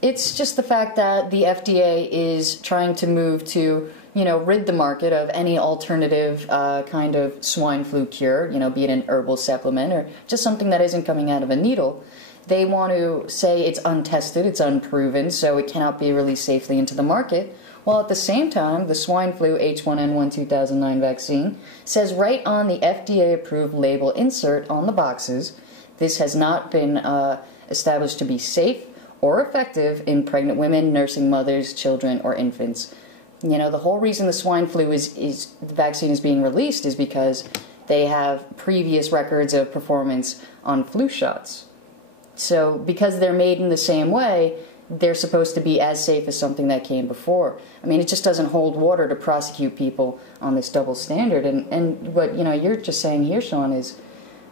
It's just the fact that the FDA is trying to move to, rid the market of any alternative kind of swine flu cure, be it an herbal supplement or just something that isn't coming out of a needle. They want to say it's untested, it's unproven, so it cannot be released safely into the market, while at the same time, the swine flu h1n1 2009 vaccine says right on the FDA-approved label insert on the boxes, this has not been established to be safe or effective in pregnant women, nursing mothers, children, or infants. The whole reason the swine flu the vaccine is being released is because they have previous records of performance on flu shots. So because they're made in the same way, they're supposed to be as safe as something that came before. I mean, it just doesn't hold water to prosecute people on this double standard. And what you're just saying here, Sean, is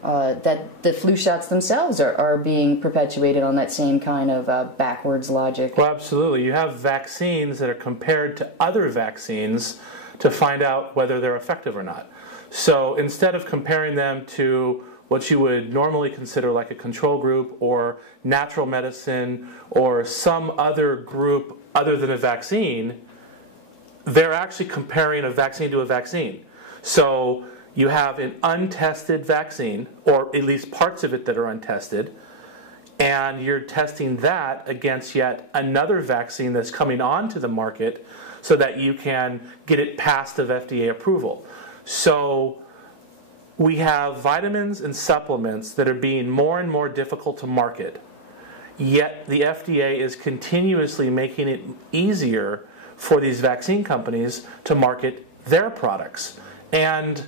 that the flu shots themselves are being perpetuated on that same kind of backwards logic. Well, absolutely. You have vaccines that are compared to other vaccines to find out whether they're effective or not. So instead of comparing them to what you would normally consider like a control group or natural medicine or some other group other than a vaccine, they're actually comparing a vaccine to a vaccine. So you have an untested vaccine, or at least parts of it that are untested, and you're testing that against yet another vaccine that's coming onto the market so that you can get it past the FDA approval. So we have vitamins and supplements that are being more and more difficult to market, yet the FDA is continuously making it easier for these vaccine companies to market their products. And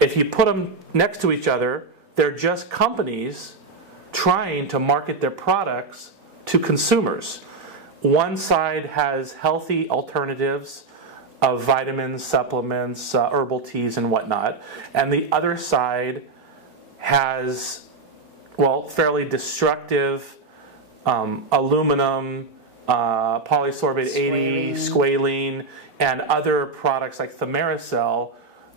if you put them next to each other, they're just companies trying to market their products to consumers. One side has healthy alternatives of vitamins, supplements, herbal teas, and whatnot, and the other side has, fairly destructive aluminum, polysorbate 80, squalene, and other products like thimerosal.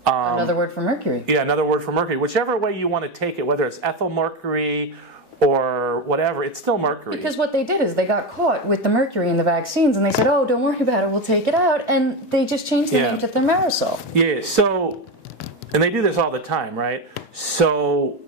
Another word for mercury. Yeah, another word for mercury. Whichever way you want to take it, whether it's ethyl mercury or whatever, it's still mercury. Because what they did is they got caught with the mercury in the vaccines, and they said, oh, don't worry about it, we'll take it out, and they just changed the name to thimerosal. Yeah, so, and they do this all the time, right? So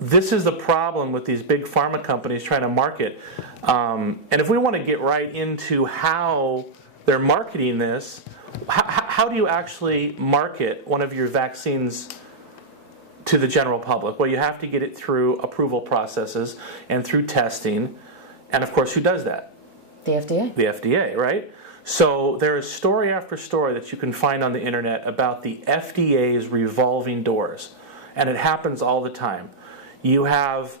this is the problem with these big pharma companies trying to market. And if we want to get right into how they're marketing this, how do you actually market one of your vaccines to the general public? Well, you have to get it through approval processes and through testing. And of course, who does that? The FDA. The FDA, right? So there is story after story that you can find on the internet about the FDA's revolving doors. And it happens all the time. You have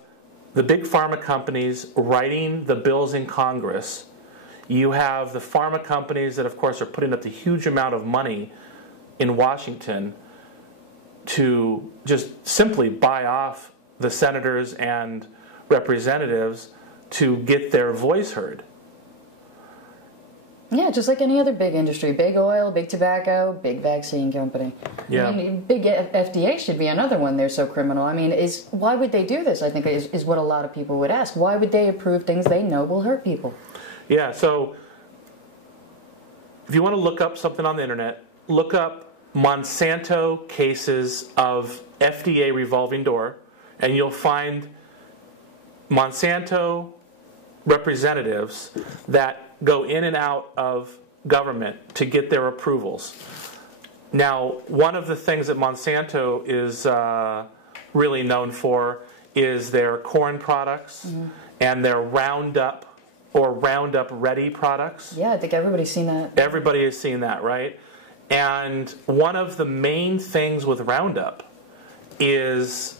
the big pharma companies writing the bills in Congress. You have the pharma companies that, of course, are putting up the huge amount of money in Washington to just simply buy off the senators and representatives to get their voice heard. Yeah, just like any other big industry. Big oil, big tobacco, big vaccine company. Yeah. I mean, big FDA should be another one. They're so criminal. I mean, why would they do this, I think, is what a lot of people would ask. Why would they approve things they know will hurt people? Yeah, so if you want to look up something on the internet, look up Monsanto cases of FDA revolving door, and you'll find Monsanto representatives that go in and out of government to get their approvals. Now, one of the things that Monsanto is really known for is their corn products and their Roundup or Roundup Ready products. Yeah, I think everybody's seen that. Everybody has seen that, right? And one of the main things with Roundup is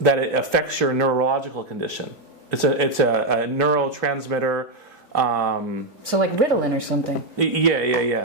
that it affects your neurological condition. It's a neurotransmitter. So like Ritalin or something. Yeah.